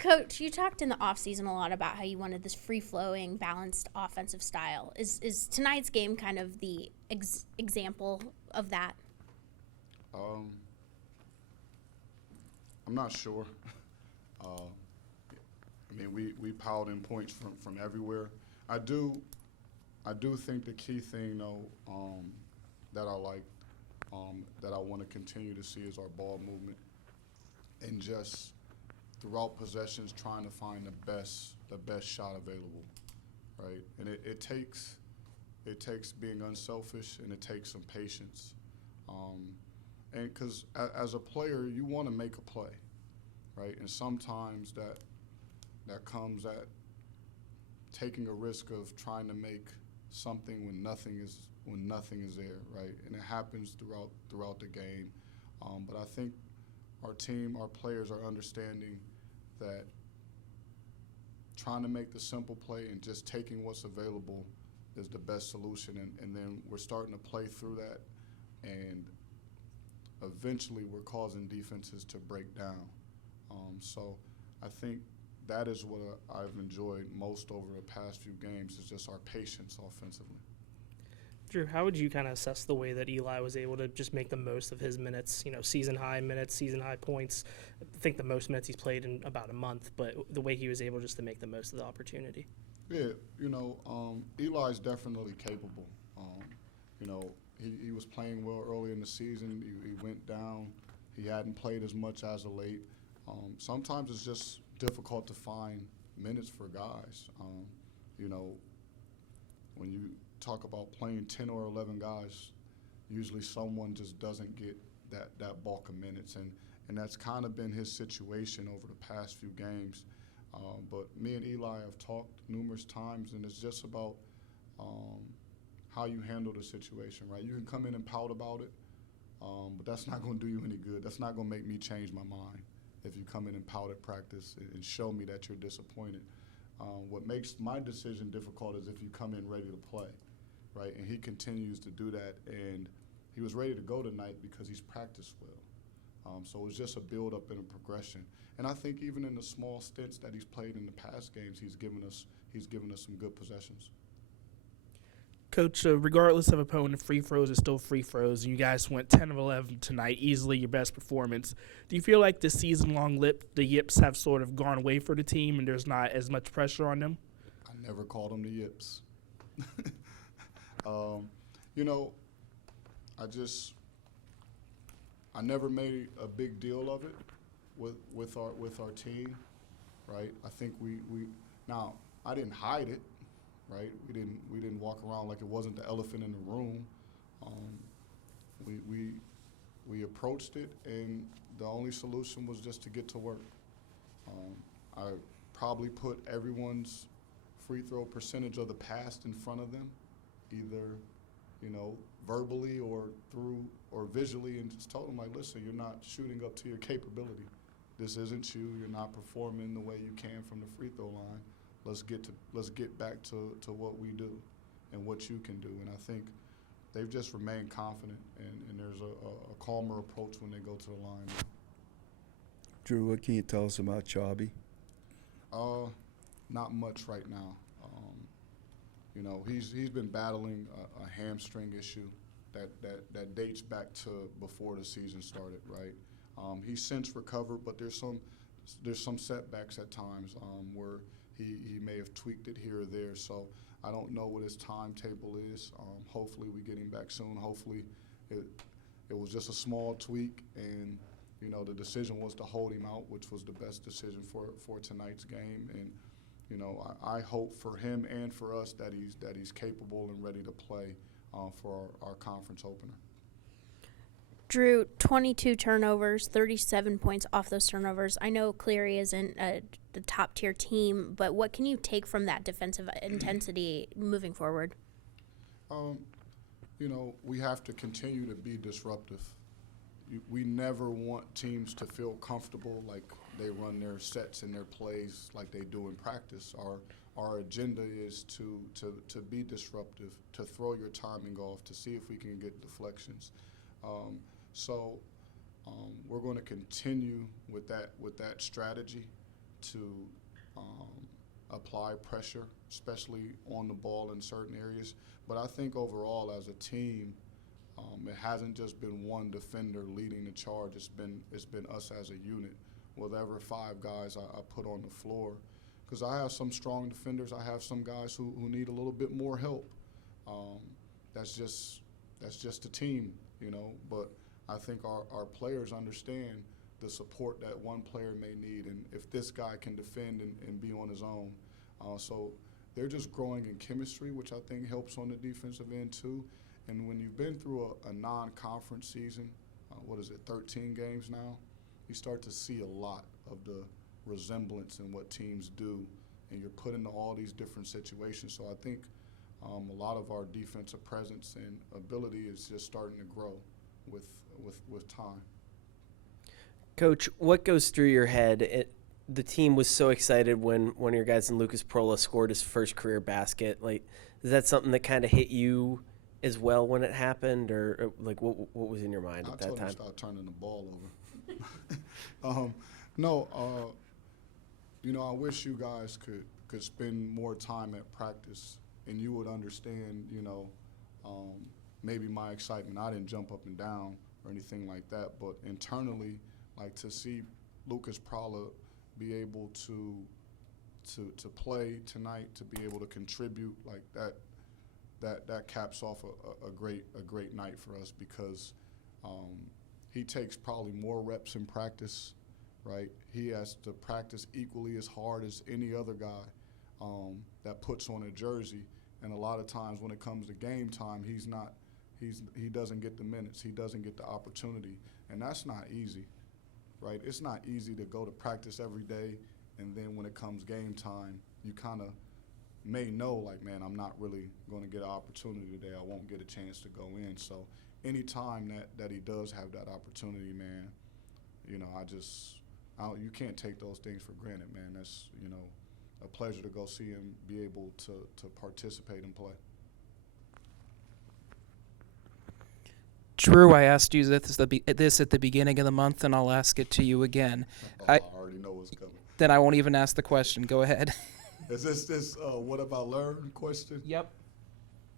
Coach, you talked in the offseason a lot about how you wanted this free-flowing, balanced offensive style. Is tonight's game kind of the example of that? I'm not sure. I mean, we piled in points from everywhere. I do think the key thing, though, that I like, that I want to continue to see is our ball movement, and just throughout possessions trying to find the best shot available, right? And it takes being unselfish, and it takes some patience, and because as a player you want to make a play, right? And sometimes that comes at taking a risk of trying to make something when nothing is there, right? And it happens throughout the game. But I think our team, our players are understanding that trying to make the simple play and just taking what's available is the best solution. And then we're starting to play through that, and eventually we're causing defenses to break down. So I think that is what I've enjoyed most over the past few games, is just our patience offensively. Drew, how would you kind of assess the way that Eli was able to just make the most of his minutes, season-high minutes, season-high points? I think the most minutes he's played in about a month, but the way he was able just to make the most of the opportunity. Yeah, Eli's definitely capable. He was playing well early in the season. He went down. He hadn't played as much as of late. Sometimes it's just difficult to find minutes for guys. When you talk about playing 10 or 11 guys, usually someone just doesn't get that bulk of minutes, and that's kind of been his situation over the past few games. But me and Eli have talked numerous times, and it's just about how you handle the situation, right? You can come in and pout about it, but that's not going to do you any good. That's not going to make me change my mind if you come in and pout at practice and show me that you're disappointed. What makes my decision difficult is if you come in ready to play, right? And he continues to do that, and he was ready to go tonight because he's practiced well. So it was just a build-up and a progression. And I think even in the small stints that he's played in the past games, he's given us some good possessions. Coach, regardless of opponent, free throws are still free throws. You guys went 10 of 11 tonight, easily your best performance. Do you feel like this season-long the yips have sort of gone away for the team and there's not as much pressure on them? I never called them the yips. I never made a big deal of it with our team, right? I think now I didn't hide it. Right, we didn't walk around like it wasn't the elephant in the room. We approached it, and the only solution was just to get to work. I probably put everyone's free throw percentage of the past in front of them, either verbally or visually, and just told them, like, listen, you're not shooting up to your capability. This isn't you. You're not performing the way you can from the free throw line. Let's get back to what we do and what you can do. And I think they've just remained confident, and there's a calmer approach when they go to the line. Drew, what can you tell us about Chobby? Not much right now. He's been battling a hamstring issue that dates back to before the season started, right? He's since recovered, but there's some setbacks at times where he may have tweaked it here or there. So I don't know what his timetable is. Hopefully we get him back soon. Hopefully it was just a small tweak, and the decision was to hold him out, which was the best decision for tonight's game. And I hope for him and for us that he's capable and ready to play for our conference opener. Drew, 22 turnovers, 37 points off those turnovers. I know Cleary isn't the top-tier team, but what can you take from that defensive intensity moving forward? We have to continue to be disruptive. We never want teams to feel comfortable like they run their sets and their plays like they do in practice. Our agenda is to be disruptive, to throw your timing off, to see if we can get deflections. So we're going to continue with that strategy to apply pressure, especially on the ball in certain areas. But I think overall, as a team, it hasn't just been one defender leading the charge. It's been us as a unit. Whatever 5 guys I put on the floor, because I have some strong defenders. I have some guys who need a little bit more help. That's just the team, you know. But I think our players understand the support that one player may need, and if this guy can defend and be on his own. So they're just growing in chemistry, which I think helps on the defensive end too. And when you've been through a non-conference season, 13 games now, you start to see a lot of the resemblance in what teams do, and you're put into all these different situations. So I think a lot of our defensive presence and ability is just starting to grow with time. Coach, what goes through your head? The team was so excited when one of your guys in Lucas Prola scored his first career basket. Like, is that something that kind of hit you as well when it happened, or like what was in your mind at that time? I told him to stop turning the ball over. No, you know, I wish you guys could spend more time at practice, and you would understand, you know, maybe my excitement. I didn't jump up and down or anything like that, but internally, like, to see Lucas Prola be able to play tonight, to be able to contribute like that caps off a great night for us, because he takes probably more reps in practice, right? He has to practice equally as hard as any other guy that puts on a jersey, and a lot of times when it comes to game time, he doesn't get the minutes, he doesn't get the opportunity, and that's not easy, right? It's not easy to go to practice every day, and then when it comes game time, you kind of may know, like, man, I'm not really going to get an opportunity today. I won't get a chance to go in. So any time that he does have that opportunity, man, you know, you can't take those things for granted, man. That's, you know, a pleasure to go see him be able to participate and play. Drew, I asked you this at the beginning of the month, and I'll ask it to you again. I already know what's coming. Then I won't even ask the question. Go ahead. Is this what have I learned question? Yep.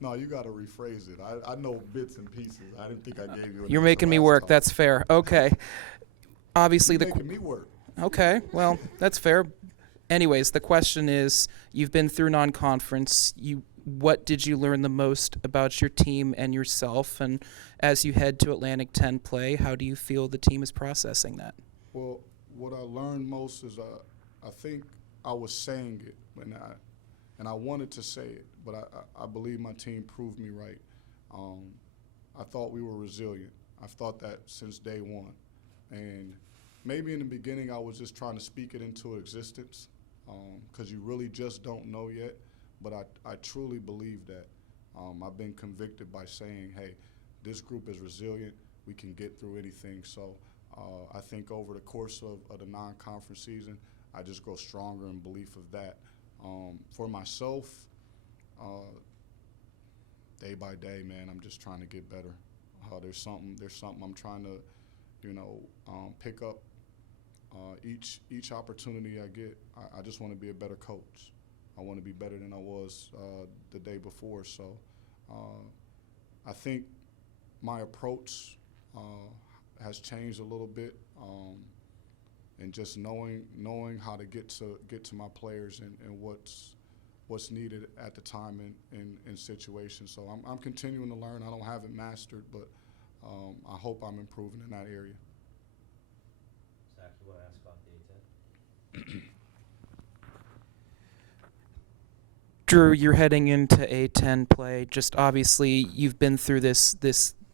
No, you got to rephrase it. I know bits and pieces. I didn't think I gave you. You're making me work. That's fair. Okay. Obviously, You're making me work. Okay. Well, that's fair. Anyways, the question is: you've been through non-conference. What did you learn the most about your team and yourself? And as you head to Atlantic 10 play, how do you feel the team is processing that? Well, what I learned most is I think I was saying it, and I wanted to say it, but I believe my team proved me right. I thought we were resilient. I've thought that since day one. And maybe in the beginning I was just trying to speak it into existence, because you really just don't know yet. But I truly believe that. I've been convicted by saying, hey, this group is resilient. We can get through anything. So I think over the course of the non-conference season, I just grow stronger in belief of that. For myself, day by day, man, I'm just trying to get better. There's something I'm trying to, you know, pick up each opportunity I get. I just want to be a better coach. I want to be better than I was the day before. So I think my approach has changed a little bit, and just knowing how to get to my players and what's needed at the time in situations. So I'm continuing to learn. I don't have it mastered, but I hope I'm improving in that area. Zach, you want to ask about the A10? Drew, you're heading into A10 play. Just obviously, you've been through this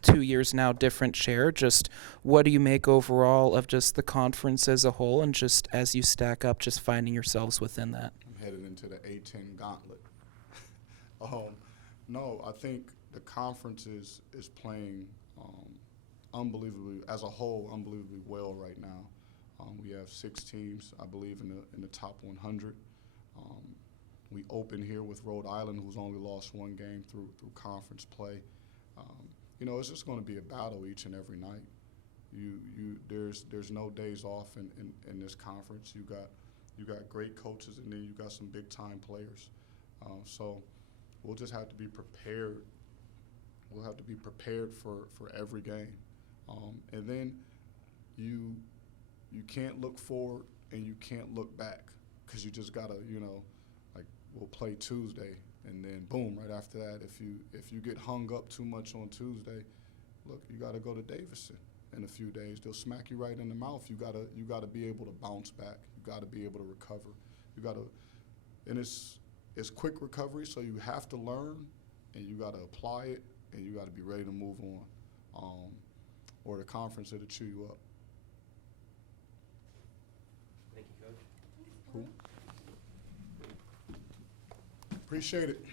2 years now, different chair. Just what do you make overall of just the conference as a whole, and just as you stack up, just finding yourselves within that? I'm headed into the A10 gauntlet. No, I think the conference is playing unbelievably, as a whole, unbelievably well right now. We have 6 teams, I believe, in the top 100. We open here with Rhode Island, who's only lost 1 game through conference play. You know, it's just going to be a battle each and every night. There's no days off in this conference. You got you got great coaches, and then you got some big time players. So we'll just have to be prepared. We'll have to be prepared for every game, and then you can't look forward and you can't look back, because you just gotta, like, we'll play Tuesday, and then boom, right after that, if you get hung up too much on Tuesday, look, you gotta go to Davidson in a few days. They'll smack you right in the mouth. You gotta be able to bounce back. You gotta be able to recover. And it's quick recovery, so you have to learn, and you gotta apply it, and you gotta be ready to move on, or the conference it'll chew you up. Thank you, Coach. Cool. Appreciate it.